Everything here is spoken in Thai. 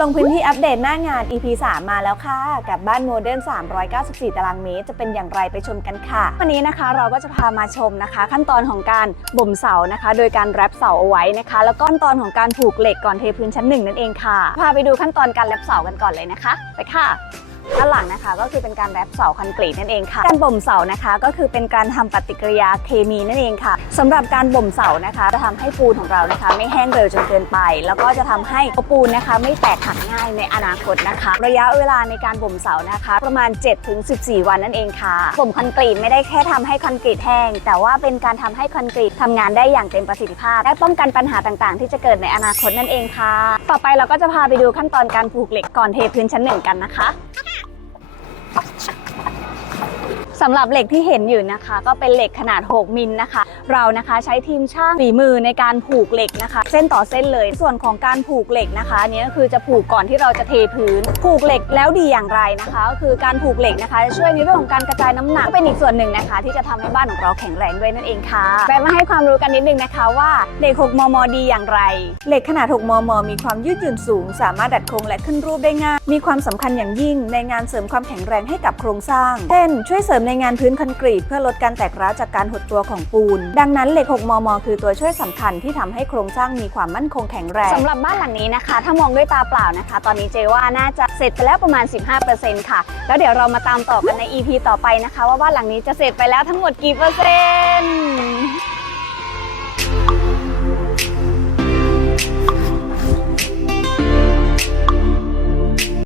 ลงพื้นที่อัปเดตหน้างาน EP 3 มาแล้วค่ะ กับบ้านโมเดิร์น394 ตารางเมตร จะเป็นอย่างไรไปชมกันค่ะ วันนี้นะคะเราก็จะพามาชมนะคะ ขั้นตอนของการบ่มเสานะคะ โดยการแรปเสาเอาไว้นะคะ แล้วก็ขั้นตอนของการผูกเหล็กก่อนเทพื้นชั้นหนึ่งนั่นเองค่ะ พาไปดูขั้นตอนการแรปเสากันก่อนเลยนะคะ ไปค่ะ ด้านหลังนะคะก็คือเป็นการแรปเสาคอนกรีตนั่นเองค่ะ การบ่มเสานะคะก็คือเป็นการทำปฏิกิริยาเคมีนั่นเองค่ะสำหรับการบ่มเสานะคะจะทำให้ปูนของเรานะคะ ไม่แห้งเร็วจนเกินไป แล้วก็จะทำให้ปูนนะคะ ไม่แตกหักง่ายในอนาคตนะคะ ระยะเวลาในการบ่มเสานะคะ ประมาณ 7-14 วันนั่นเองค่ะบ่มคอนกรีตไม่ได้แค่ทำให้คอนกรีตแห้งแต่ว่าเป็นการทำให้คอนกรีตทำงานได้อย่างเต็มประสิทธิภาพ และป้องกันปัญหาต่างๆ ที่จะเกิดในอนาคตนั่นเองค่ะ ต่อไปเราก็จะพาไปดูขั้นตอนการผูกเหล็กก่อนเทพื้นชั้นหนึ่งกันนะคะ สำหรับเหล็กที่เห็นอยู่นะคะ ก็เป็นเหล็กขนาด 6 มิลนะคะ เรานะคะใช้ทีมช่างฝีมือในการผูกเหล็กนะคะ เส้นต่อเส้นเลยส่วนของการผูกเหล็กนะคะอันนี้ก็คือจะผูกก่อนที่เราจะเทพื้น ผูกเหล็กแล้วดีอย่างไรนะคะ ก็คือการผูกเหล็กนะคะจะช่วยในเรื่องของการกระจายน้ำหนักเป็นอีกส่วนหนึ่งนะคะ ที่จะทำให้บ้านของเราแข็งแรงด้วยนั่นเองค่ะแวะมาให้ความรู้กันนิดนึงนะคะว่าเหล็ก 6 มม ดีอย่างไร เหล็กขนาด 6 มม มีความยืดหยุ่นสูง สามารถดัดโครงและขึ้นรูปได้ง่ายมีความสำคัญอย่างยิ่งในงานเสริมความแข็งแรงให้กับโครงสร้างเช่นช่วยเสริมในงานพื้นคอนกรีตเพื่อลดการแตกร้าวจากการหดตัวของปูน ดังนั้นเหล็ก 6 มม คือตัวช่วยสำคัญที่ทำให้โครงสร้างมีความมั่นคงแข็งแรงสำหรับบ้านหลังนี้นะคะ ถ้ามองด้วยตาเปล่านะคะ ตอนนี้เจว่าน่าจะเสร็จไปแล้วประมาณ 15%ค่ะ แล้วเดี๋ยวเรามาตามต่อกันใน EP ต่อไปนะคะ ว่าบ้านหลังนี้จะเสร็จไปแล้วทั้งหมดกี่เปอร์เซ็นต์